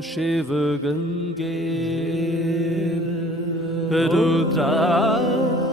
cheveux gangues, peu de temps.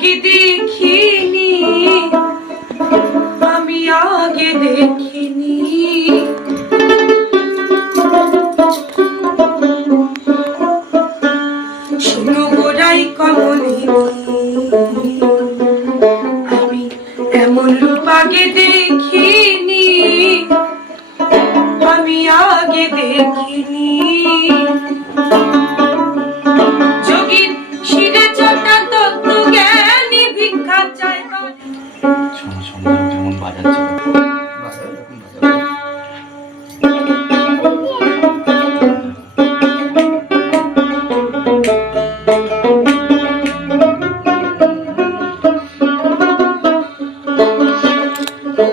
আগে দেখিনি, আমি আগে দেখিনি। শুনো গোড়াই কমলি আমি এমন রূপ আগে দেখিনি, আমি আগে দেখিনি। কেমন বাজাচ্ছে?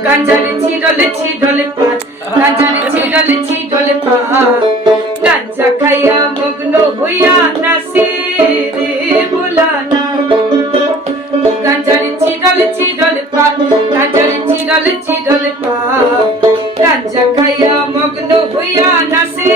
গাঞ্জারে ছিডলে ছিডলে পা গাঞ্জারে ছিডলে ছিডলে পা গাঞ্জা খাইয়া মগ্ন হইয়া নাসে রে বোলানা। গাঞ্জারে ছিডলে ছিডলে চিরল চিরল পা গাঞ্জা খাইয়া মগ্ন হইয়া নাসে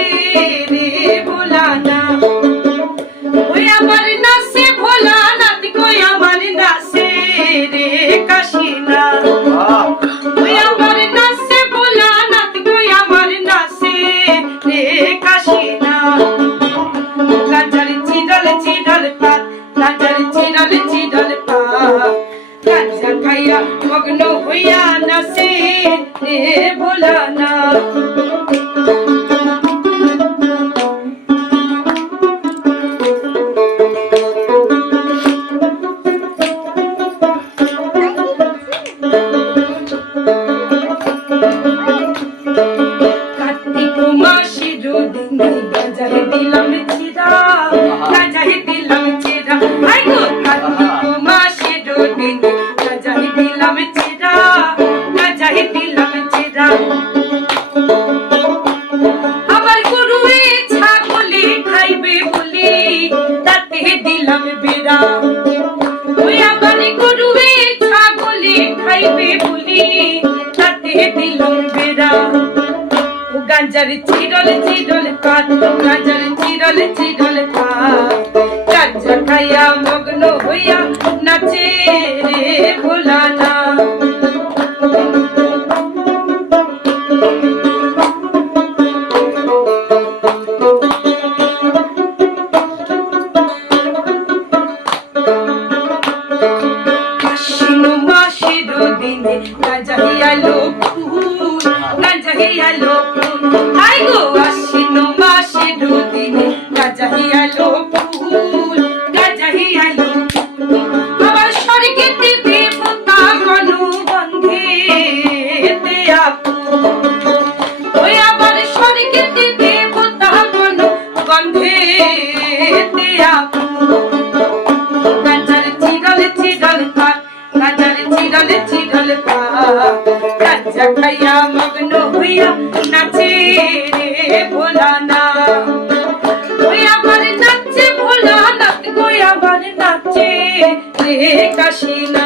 la, বুলি তাতে দিলাম বেড়া। গাঞ্জার চিরল চিরল পাত গাঞ্জার চিরল চিরল পাত। গাঞ্জা খাইয়া মগ্ন হইয়া নাচে রে ভোলা নাচে রে কাশিনা।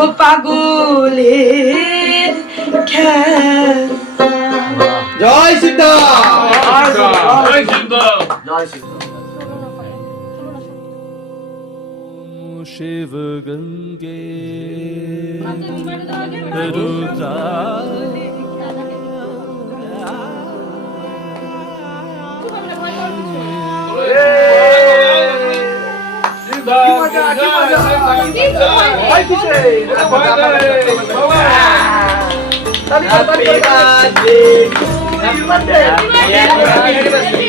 ও পাগলের জয় সীতা জয় সীতা জয় সীতা शिव गंगे रुद्रा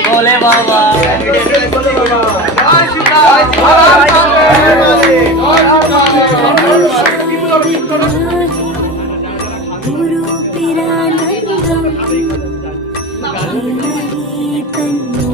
বলে বাবা गुरु पिरानन्दं तन्मयि